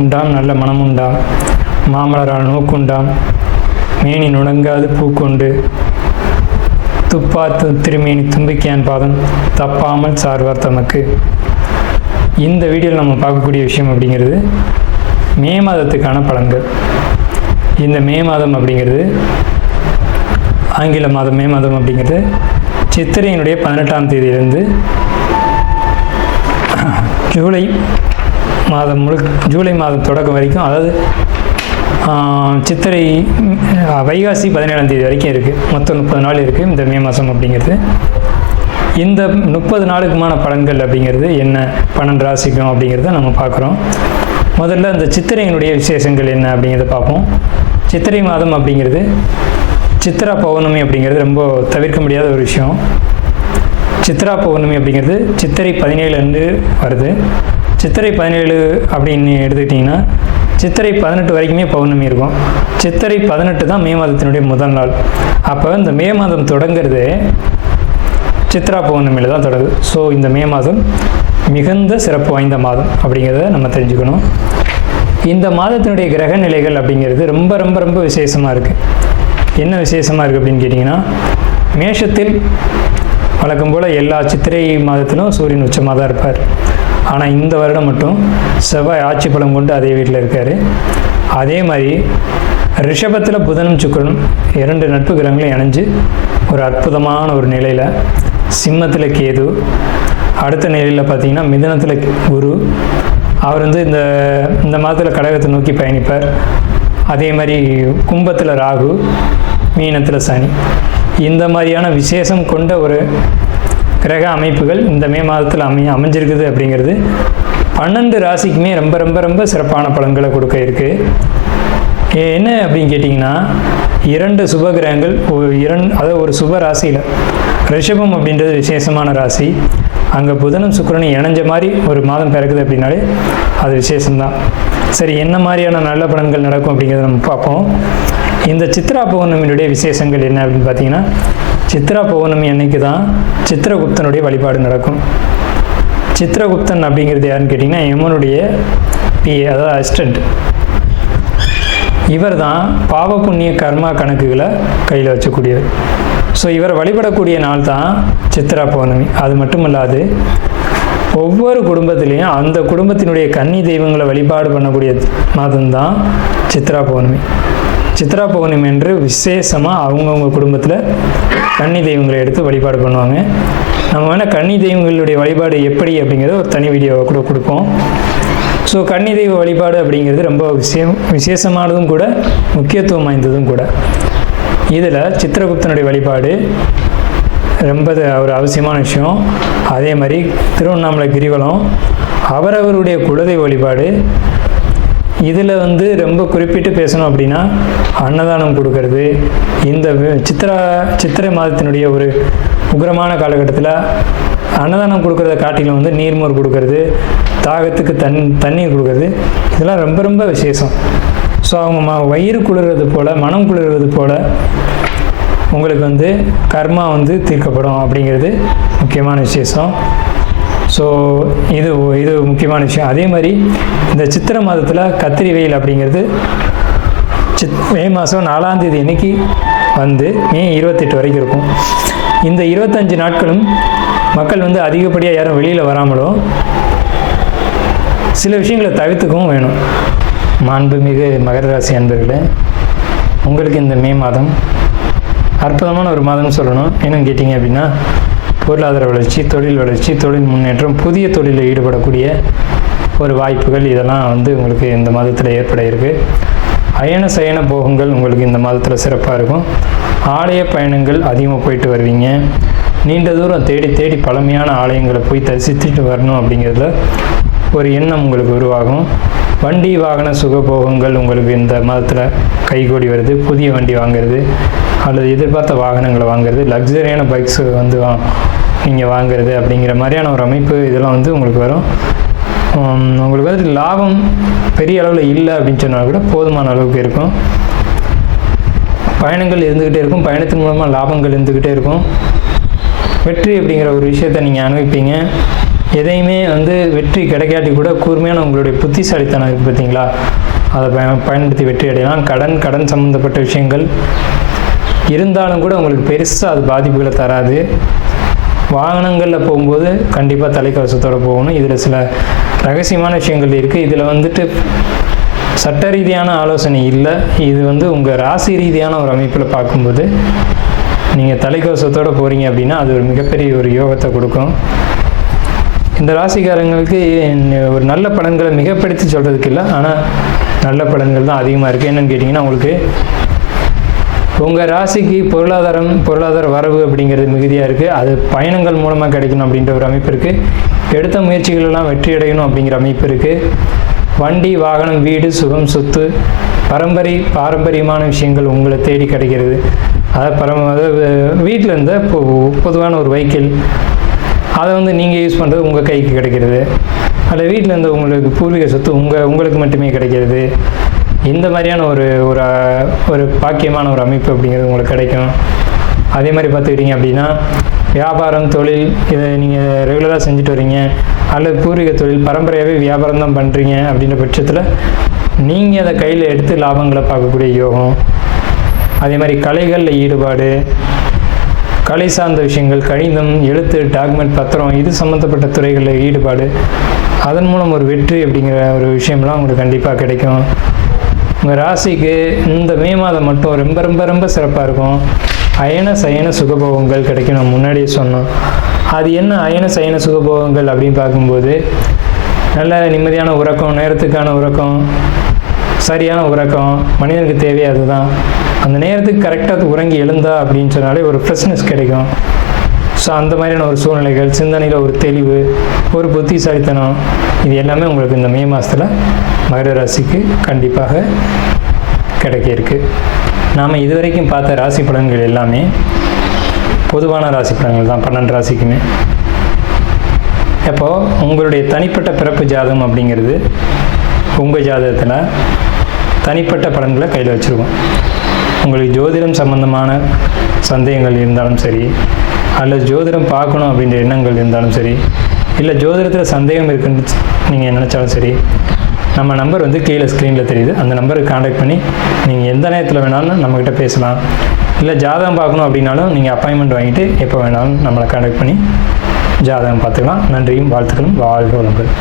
உண்டாம் நல்ல மனம் உண்டாம், மாமலரால் நோக்குண்டாம், மேனி நுடங்காது பூக்கொண்டு, துப்பா திருமேனி தும்பிக்கையான் பாதம் தப்பாமல் சார்வார் தமக்கு. இந்த வீடியோவில் நம்ம பார்க்கக்கூடிய விஷயம் அப்படிங்கிறது மே மாதத்துக்கான பலன்கள். இந்த மே மாதம் அப்படிங்கிறது ஆங்கில மாதம். மே மாதம் அப்படிங்கிறது சித்திரையினுடைய 18ஆம் தேதியிலிருந்து ஜூலை மாதம் ஜூலை மாதம் தொடக்கம் வரைக்கும், அதாவது சித்திரை வைகாசி 17ஆம் தேதி வரைக்கும் இருக்குது. மொத்தம் 30 நாள் இருக்குது இந்த மே மாதம் அப்படிங்கிறது. இந்த 30 நாளுக்குமான பலன்கள் அப்படிங்கிறது என்ன, 12 ராசிக்கும் அப்படிங்கிறத நம்ம பார்க்குறோம். முதல்ல இந்த சித்திரையினுடைய விசேஷங்கள் என்ன அப்படிங்கிறத பார்ப்போம். சித்திரை மாதம் அப்படிங்கிறது சித்ரா பௌர்ணமி அப்படிங்கிறது ரொம்ப தவிர்க்க முடியாத ஒரு விஷயம். சித்ரா பௌர்ணமி அப்படிங்கிறது சித்திரை 17 அன்று வருது. சித்திரை 17 அப்படின்னு எடுத்துக்கிட்டிங்கன்னா சித்திரை 18 வரைக்குமே பௌர்ணமி இருக்கும். சித்திரை 18 தான் மே மாதத்தினுடைய முதல் நாள். அப்போ இந்த மே மாதம் தொடங்கிறது சித்ரா பௌர்ணமியில் தான் தொடங்குது. ஸோ இந்த மே மாதம் மிகுந்த சிறப்பு வாய்ந்த மாதம் அப்படிங்கிறத நம்ம தெரிஞ்சுக்கணும். இந்த மாதத்தினுடைய கிரக நிலைகள் அப்படிங்கிறது ரொம்ப ரொம்ப ரொம்ப விசேஷமாக இருக்குது. என்ன விசேஷமாக இருக்குது அப்படின்னு கேட்டிங்கன்னா, மேஷத்தில் வழக்கம் போல் எல்லா சித்திரை மாதத்திலும் சூரியன் உச்சமாக தான் இருப்பார். ஆனால் இந்த வருடம் மட்டும் செவ்வாய் ஆட்சி பலம் கொண்டு அதே வீட்டில் இருக்கார். அதே மாதிரி ரிஷபத்தில் புதனும் சுக்கிரனும் 2 நட்பு கிரகங்களும் இணைஞ்சு ஒரு அற்புதமான ஒரு நிலையில், சிம்மத்தில் கேது, அடுத்த நிலையில் பார்த்திங்கன்னா மிதுனத்தில் குரு, அவர் வந்து இந்த மாதத்தில் கடகத்தை நோக்கி பயணிப்பார். அதே மாதிரி கும்பத்தில் ராகு, மீனத்தில் சனி. இந்த மாதிரியான விசேஷம் கொண்ட ஒரு கிரக அமைப்புகள் இந்த மே மாதத்தில் அமைஞ்சிருக்குது அப்படிங்கிறது 12 ராசிக்குமே ரொம்ப ரொம்ப ரொம்ப சிறப்பான பலன்களை கொடுக்க இருக்குது. என்ன அப்படின்னு கேட்டிங்கன்னா, 2 சுப கிரகங்கள் அதாவது ஒரு சுப ராசியில், ரிஷபம் அப்படின்றது விசேஷமான ராசி, அங்கே புதனும் சுக்கிரனும் இணைஞ்ச மாதிரி ஒரு மாதம் பிறக்குது அப்படின்னாலே அது விசேஷம்தான். சரி, என்ன மாதிரியான நல்ல பலன்கள் நடக்கும் அப்படிங்கிறத நம்ம பார்ப்போம். இந்த சித்ரா பௌர்ணமியினுடைய விசேஷங்கள் என்ன அப்படின்னு பார்த்தீங்கன்னா, சித்ரா பௌர்ணமி அன்னைக்கு தான் சித்திரகுப்தனுடைய வழிபாடு நடக்கும். சித்திரகுப்தன் அப்படிங்கிறது யாருன்னு கேட்டிங்கன்னா, யமனுடைய பிஏ, அதாவது அசிஸ்டண்ட். இவர் தான் பாவ புண்ணிய கர்மா கணக்குகளை கையில் வச்சக்கூடியவர். ஸோ இவர் வழிபடக்கூடிய நாள் தான் சித்ரா பௌர்ணமி. அது மட்டும் இல்லாது ஒவ்வொரு குடும்பத்திலையும் அந்த குடும்பத்தினுடைய கன்னி தெய்வங்களை வழிபாடு பண்ணக்கூடிய மாதம்தான் சித்ரா பௌர்ணமி. சித்ரா பௌர்ணமி என்று விசேஷமாக அவங்கவுங்க குடும்பத்தில் கன்னி தெய்வங்களை எடுத்து வழிபாடு பண்ணுவாங்க. நம்ம வேணால் கன்னி தெய்வங்களுடைய வழிபாடு எப்படி அப்படிங்கிறத ஒரு தனி வீடியோவை கூட கொடுப்போம். ஸோ கன்னி தெய்வ வழிபாடு அப்படிங்கிறது ரொம்ப விசேஷமானதும் கூட, முக்கியத்துவம் வாய்ந்ததும் கூட. இதில் சித்திரகுப்தனுடைய வழிபாடு ரொம்ப ஒரு அவசியமான விஷயம். அதே மாதிரி திருவண்ணாமலை கிரிவலம், அவரவருடைய குலதெய்வ வழிபாடு. இதில் வந்து ரொம்ப குறிப்பிட்டு பேசணும் அப்படின்னா அன்னதானம் கொடுக்கறது. இந்த சித்திரை மாதத்தினுடைய ஒரு உக்கிரமான காலகட்டத்தில் அன்னதானம் கொடுக்கறத காட்டிலும் வந்து நீர்மோர் கொடுக்கறது, தாகத்துக்கு தண்ணீர் கொடுக்கறது, இதெல்லாம் ரொம்ப ரொம்ப விசேஷம். ஸோ அவங்க வயிறு குளிர்றது போல், மனம் குளிர்வது போல் உங்களுக்கு வந்து கர்மா வந்து தீர்க்கப்படும் அப்படிங்கிறது முக்கியமான விசேஷம். ஸோ இது முக்கியமான விஷயம். அதே மாதிரி இந்த சித்திரை மாதத்தில் கத்திரி வெயில் அப்படிங்கிறது மே மாதம் 4ஆம் தேதி அன்னைக்கு வந்து மே 28 வரைக்கும் இருக்கும். இந்த 25 நாட்களும் மக்கள் வந்து அதிகப்படியாக யாரும் வெளியில் வராமலும் சில விஷயங்களை தவிர்த்துக்கவும் வேணும். மாண்புமிகு மகர ராசி அன்பர்களே, உங்களுக்கு இந்த மே மாதம் அற்புதமான ஒரு மாதம்னு சொல்லணும். என்னன்னு கேட்டிங்க அப்படின்னா, பொருளாதார வளர்ச்சி, தொழில் முன்னேற்றம், புதிய தொழிலில் ஈடுபடக்கூடிய ஒரு வாய்ப்புகள், இதெல்லாம் வந்து உங்களுக்கு இந்த மாதத்தில் ஏற்பட இருக்குது. அயன சயன போகங்கள் உங்களுக்கு இந்த மாதத்தில் சிறப்பாக இருக்கும். ஆலய பயணங்கள் அதிகமாக போயிட்டு வருவீங்க. நீண்ட தூரம் தேடி பழமையான ஆலயங்களை போய் தரிசித்துட்டு வரணும் அப்படிங்கிறதுல ஒரு எண்ணம் உங்களுக்கு உருவாகும். வண்டி வாகன சுகபோகங்கள் உங்களுக்கு இந்த மாதத்தில் கைகூடி வருது. புதிய வண்டி வாங்கிறது அல்லது எதிர்பார்த்த வாகனங்களை வாங்கிறது, லக்ஸரியான பைக்ஸ் வந்து நீங்கள் வாங்கிறது அப்படிங்கிற மாதிரியான ஒரு அமைப்பு இதெல்லாம் வந்து உங்களுக்கு வரும். உங்களுக்கு வந்து லாபம் பெரிய அளவில் இல்லை அப்படின்னு சொன்னால் கூட போதுமான அளவுக்கு இருக்கும். பயணங்கள் இருந்துக்கிட்டே இருக்கும். பயணத்தின் மூலமாக லாபங்கள் இருந்துக்கிட்டே இருக்கும். வெற்றி அப்படிங்கிற ஒரு விஷயத்தை நீங்கள் அனுபவிப்பீங்க. எதையுமே வந்து வெற்றி கிடைக்காட்டி கூட கூர்மையான உங்களுடைய புத்திசாலித்தனம் இருக்குது பார்த்தீங்களா, அதை பயன்படுத்தி வெற்றி அடையலாம். கடன் சம்மந்தப்பட்ட விஷயங்கள் இருந்தாலும் கூட உங்களுக்கு பெருசாக அது பாதிப்புகளை தராது. வாகனங்களில் போகும்போது கண்டிப்பாக தலைக்கவசத்தோடு போகணும். இதில் சில ரகசியமான விஷயங்கள் இருக்குது. இதில் வந்துட்டு சட்ட ரீதியான ஆலோசனை இல்லை. இது வந்து உங்கள் ராசி ரீதியான ஒரு அமைப்பில் பார்க்கும்போது நீங்கள் தலைக்கவசத்தோடு போகிறீங்க அப்படின்னா அது ஒரு மிகப்பெரிய ஒரு யோகத்தை கொடுக்கும். இந்த ராசிக்காரங்களுக்கு ஒரு நல்ல பலன்களை மிகப்படுத்தி சொல்கிறதுக்கு இல்லை, ஆனால் நல்ல பலன்கள் தான் அதிகமாக இருக்குது. என்னென்னு கேட்டிங்கன்னா, உங்களுக்கு உங்கள் ராசிக்கு பொருளாதார வரவு அப்படிங்கிறது மிகுதியாக இருக்குது. அது பயணங்கள் மூலமாக கிடைக்கணும் அப்படின்ற ஒரு அமைப்பு இருக்குது. எடுத்த முயற்சிகளெல்லாம் வெற்றி அடையணும் அப்படிங்கிற அமைப்பு இருக்குது. வண்டி, வாகனம், வீடு, சுகம், சொத்து, பாரம்பரியமான விஷயங்கள் உங்களை தேடி கிடைக்கிறது. அதாவது வீட்டில் இருந்த பொதுவான ஒரு வெஹிக்கிள், அதை வந்து நீங்கள் யூஸ் பண்ணுறது உங்கள் கைக்கு கிடைக்கிறது. அதில் வீட்டில் இருந்த உங்களுக்கு பூர்வீக சொத்து உங்களுக்கு மட்டுமே கிடைக்கிறது. இந்த மாதிரியான ஒரு பாக்கியமான ஒரு அமைப்பு அப்படிங்கிறது உங்களுக்கு கிடைக்கும். அதே மாதிரி பார்த்துக்கிட்டிங்க அப்படின்னா, வியாபாரம், தொழில், இதை நீங்கள் ரெகுலராக செஞ்சுட்டு வரீங்க, அல்லது பூர்வீக தொழில் பரம்பரையாகவே வியாபாரம் தான் பண்ணுறீங்க அப்படின்ற பட்சத்தில் நீங்கள் அதை கையில் எடுத்து லாபங்களை பார்க்கக்கூடிய யோகம். அதே மாதிரி கலைகளில் ஈடுபாடு, கலை சார்ந்த விஷயங்கள், கணிதம், எழுத்து, டாக்குமெண்ட், பத்திரம், இது சம்மந்தப்பட்ட துறைகளில் ஈடுபாடு, அதன் மூலம் ஒரு வெற்றி அப்படிங்கிற ஒரு விஷயம்லாம் உங்களுக்கு கண்டிப்பாக கிடைக்கும். உங்கள் ராசிக்கு இந்த மே மாதம் மட்டும் ரொம்ப ரொம்ப ரொம்ப சிறப்பாக இருக்கும். அயன சயன சுகபோகங்கள் கிடைக்கும். நம்ம முன்னாடியே சொன்னோம். அது என்ன அயன சயன சுகபோகங்கள் அப்படின்னு பார்க்கும்போது, நல்ல நிம்மதியான உறக்கம், நேரத்துக்கான உறக்கம், சரியான உறக்கம், மனிதனுக்கு தேவையே அதுதான். அந்த நேரத்துக்கு கரெக்டாக உறங்கி எழுந்தா அப்படின்னு சொன்னாலே ஒரு ஃப்ரெஷ்னஸ் கிடைக்கும். ஸோ அந்த மாதிரியான ஒரு சூழ்நிலைகள், சிந்தனையில் ஒரு தெளிவு, ஒரு புத்திசாலித்தனம், இது எல்லாமே உங்களுக்கு இந்த மே மாதத்தில் மகர ராசிக்கு கண்டிப்பாக கிடைக்க இருக்குது. நாம் இதுவரைக்கும் பார்த்த ராசி பலன்கள் எல்லாமே பொதுவான ராசி பலன்கள் தான், 12 ராசிக்குமே. அப்போது உங்களுடைய தனிப்பட்ட பிறப்பு ஜாதகம் அப்படிங்கிறது உங்கள் ஜாதகத்தில் தனிப்பட்ட பலன்களை கையில் வச்சுருக்கோம். உங்களுக்கு ஜோதிடம் சம்பந்தமான சந்தேகங்கள் இருந்தாலும் சரி, அல்லது ஜோதிடம் பார்க்கணும் அப்படின்ற எண்ணங்கள் இருந்தாலும் சரி, இல்லை ஜோதிடத்தில் சந்தேகம் இருக்குன்னு நீங்கள் நினச்சாலும் சரி, நம்ம நம்பர் வந்து கீழே ஸ்க்ரீனில் தெரியுது. அந்த நம்பருக்கு காண்டாக்ட் பண்ணி நீங்கள் எந்த நேரத்தில் வேணாலும் நம்மக்கிட்ட பேசலாம். இல்லை ஜாதகம் பார்க்கணும் அப்படின்னாலும் நீங்கள் அப்பாயின்மெண்ட் வாங்கிட்டு எப்போ வேணாலும் நம்மளை காண்டாக்ட் பண்ணி ஜாதகம் பார்த்துக்கலாம். நன்றியும் வாழ்த்துக்களும். வாழ்க வளமுடன்.